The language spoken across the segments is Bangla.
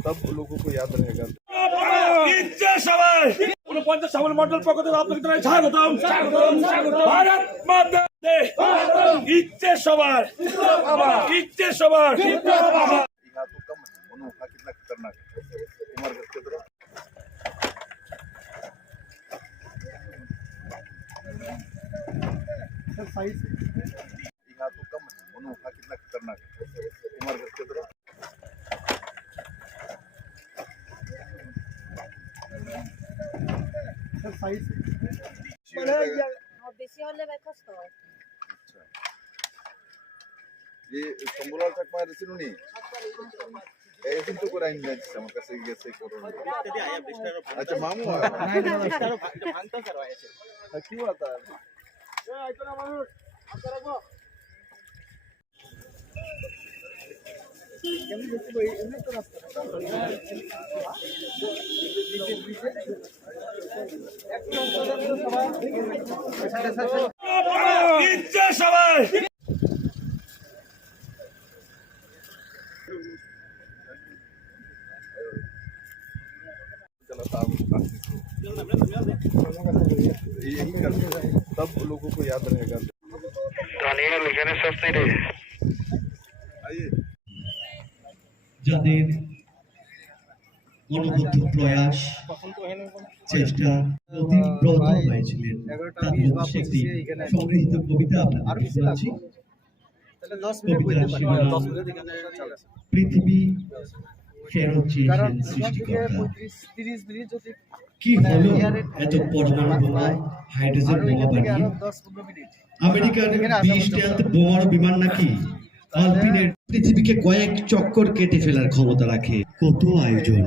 सब लोगों को याद रहेगा। मंडल पक्ष থেকে আপনাকে জানাই স্বাগতম স্বাগতম স্বাগতম। ভারত মাতা দে ইচ্ছে সবার ইচ্ছে সবার। यहाँ तो कम है, मनोहा कितना खतरनाक है। कुमार घर के तरफ यहाँ तो कम है, मनोहा कितना खतरनाक है। कुमार घर के तरफ বেশি হলে ভাই কষ্ট হয়। ये সম্বলাল ঠাকুমা ছিল নি এই কিন্তু করে আইন যাচ্ছে আমার কাছে গেছে করোনা। আচ্ছা মামু ভাঙতা করवायचे কি হতা এ আইতনা মানুষ আপনারা গো কেমন হচ্ছে ভাই এমনি তো রাস্তা ইচ্ছে সবার। सब लोगों को याद रहेगा। आइए যাদের অনবদ্য প্রয়াস চেষ্টা অতিব্রত হয়েছিলেন তাদের উদ্দেশ্যে একটি সংগৃহীত কবিতা আপনাদের শোনাচ্ছি। কবিতার শিরোনাম পৃথিবী ফেরত চেয়েছেন সৃষ্টিকর্তা। কি হলো এত পরমাণু বোমা হাইড্রোজেন বোমা বানিয়ে? আমেরিকার 20 বোমার বিমান নাকি আলপিনের পৃথিবীকে কয়েক চক্কর কেটে ফেলার ক্ষমতা রাখে। কত আয়োজন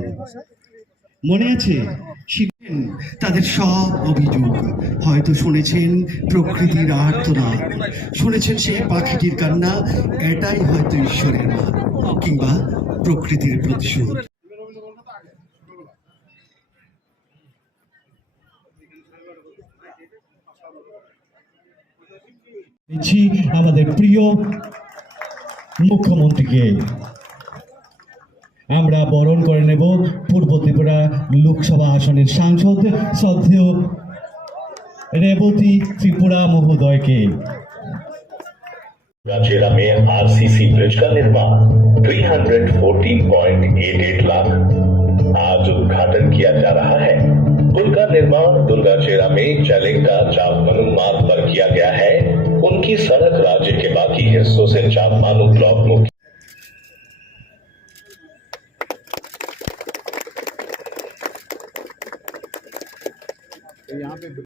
মনে আছে? শিখেন তাদের সব অভিযোগ, হয়তো শুনেছেন প্রকৃতির আর্তনাদ, শুনেছেন সেই পাখিটির কান্না, এটাই হয়তো ঈশ্বরের মান কিংবা প্রকৃতির প্রতিশোধ। আমাদের প্রিয় মুখ্যমন্ত্রীকে আমরা বরণ করে নেব পূর্ব ত্রিপুরা লোকসভা আসনের সাংসদ শ্রদ্ধেয় রেবতী ত্রিপুরা মহোদয়কে। दुर्गाचेरा में आरसीसी ब्रिज का निर्माण 314.88 लाख आज उद्घाटन किया जा रहा है। पुल का निर्माण दुर्गाचेरा में चलेगा चापमानू मार्ग पर किया गया है। उनकी सड़क राज्य के बाकी हिस्सों से चापमानू ब्लॉक मुख्य